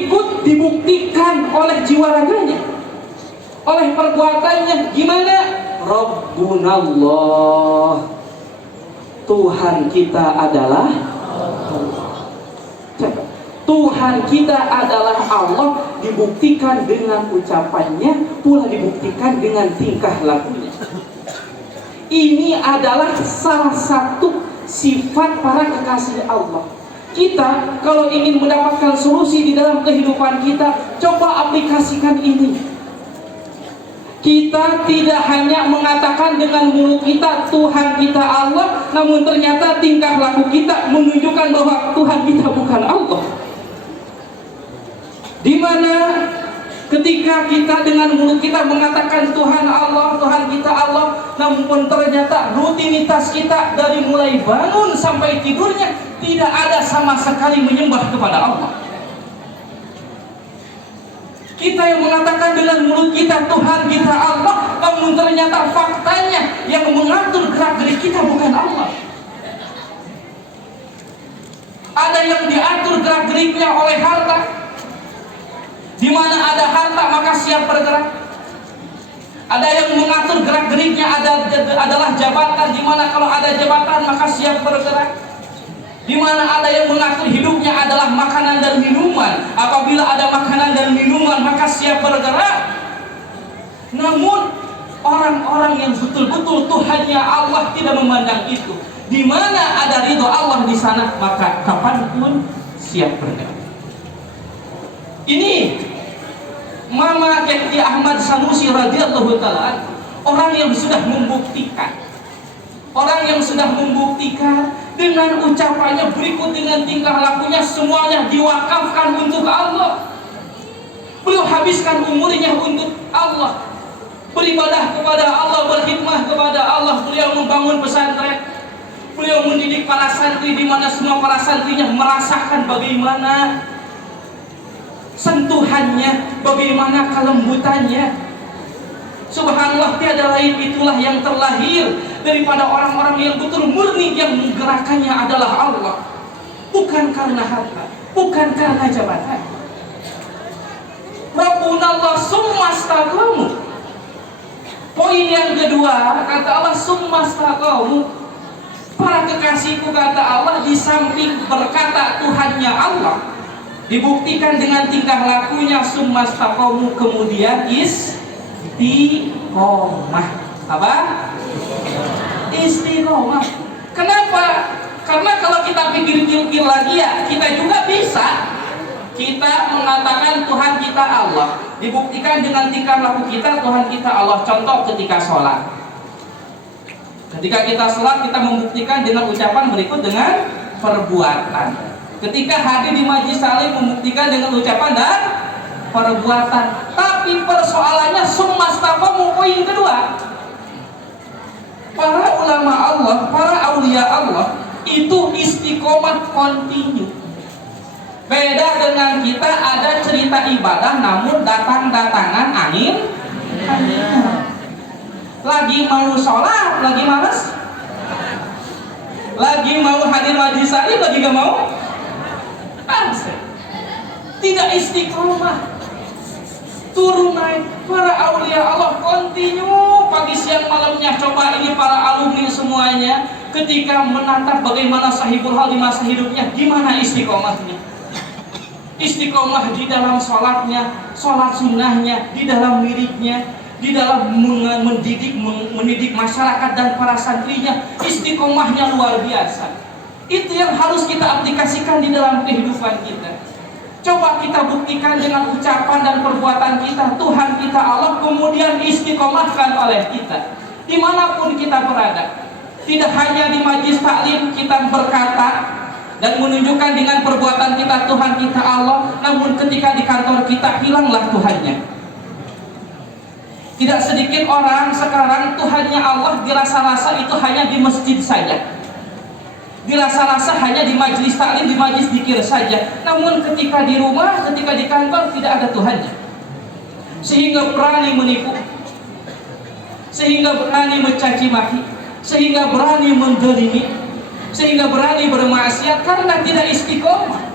berikut dibuktikan oleh jiwa raganya, oleh perbuatannya. Gimana? Rabbunallah, Tuhan kita adalah Allah. Tuhan kita adalah Allah dibuktikan dengan ucapannya, pula dibuktikan dengan tingkah lakunya. Ini adalah salah satu sifat para kekasih Allah. Kita kalau ingin mendapatkan solusi di dalam kehidupan kita, coba aplikasikan ini. Kita tidak hanya mengatakan dengan mulut kita Tuhan kita Allah, namun ternyata tingkah laku kita menunjukkan bahwa Tuhan kita bukan Allah. Di mana ketika kita dengan mulut kita mengatakan Tuhan Allah, Tuhan kita Allah, namun ternyata rutinitas kita dari mulai bangun sampai tidurnya tidak ada sama sekali menyembah kepada Allah. Kita yang mengatakan dengan mulut kita Tuhan kita Allah, namun ternyata faktanya yang mengatur gerak-gerik kita bukan Allah. Ada yang diatur gerak-geriknya oleh harta. Di mana ada harta maka siap bergerak. Ada yang mengatur gerak-geriknya adalah jabatan, di mana kalau ada jabatan maka siap bergerak. Di mana ada yang mengatur hidupnya adalah makanan dan minuman. Apabila ada makanan dan minuman maka siap bergerak. Namun orang-orang yang betul-betul Tuhannya Allah tidak memandang itu. Di mana ada ridho Allah di sana maka kapanpun siap bergerak. Ini Mama Kyai Ahmad Sanusi radhiyallahu taala, orang yang sudah membuktikan, dengan ucapannya berikut dengan tingkah lakunya semuanya diwakafkan untuk Allah. Beliau habiskan umurnya untuk Allah, beribadah kepada Allah, berkhidmah kepada Allah. Beliau membangun pesantren, beliau mendidik para santri, di mana semua para santrinya merasakan bagaimana sentuhannya, bagaimana kelembutannya. Subhanallah, tiada lain itulah yang terlahir daripada orang-orang yang betul murni, yang menggerakkannya adalah Allah, bukan karena harta, bukan karena jabatan. Rabbunallah summa istaqamu. Poin yang kedua, kata Allah summa istaqamu. Para kekasihku, kata Allah, di samping berkata Tuhannya Allah, dibuktikan dengan tingkah lakunya summa istaqamu, kemudian istiqomah. Apa? Istiqomah. Kenapa? Karena kalau kita pikir-pikir lagi ya, kita juga bisa. Kita mengatakan Tuhan kita Allah, dibuktikan dengan tingkah laku kita Tuhan kita Allah. Contoh ketika sholat. Ketika kita sholat, kita membuktikan dengan ucapan berikut dengan perbuatan. Ketika hadir di majlis taklim, membuktikan dengan ucapan dan perbuatan. Tapi persoalannya summa istaqamu, poin kedua. Para ulama Allah, para aulia Allah itu istiqomah kontinu. Beda dengan kita, ada cerita ibadah namun datang-datangan angin. Lagi mau sholat, lagi malas. Lagi mau hadir majlis taklim, lagi gak mau. Tidak istiqomah, turun naik. Para aulia Allah kontinu pagi siang malamnya. Coba ini para alumni semuanya, ketika menatap bagaimana sahibul hal di masa hidupnya, gimana istiqomahnya? Istiqomah di dalam sholatnya, sholat sunnahnya, di dalam wiridnya, di dalam mendidik masyarakat dan para santrinya. Istiqomahnya luar biasa. Itu yang harus kita aplikasikan di dalam kehidupan kita. Coba kita buktikan dengan ucapan dan perbuatan kita Tuhan kita Allah, kemudian istiqomahkan oleh kita dimanapun kita berada. Tidak hanya di majlis taklim kita berkata dan menunjukkan dengan perbuatan kita Tuhan kita Allah, namun ketika di kantor kita hilanglah Tuhannya. Tidak sedikit orang sekarang Tuhannya Allah dirasa-rasa itu hanya di masjid saja, dirasa-rasa hanya di majlis taklim, di majlis zikir saja. Namun ketika di rumah, ketika di kantor tidak ada Tuhannya. Sehingga berani menipu, sehingga berani mencaci maki, sehingga berani mendolimi, sehingga berani bermaksiat karena tidak istiqomah.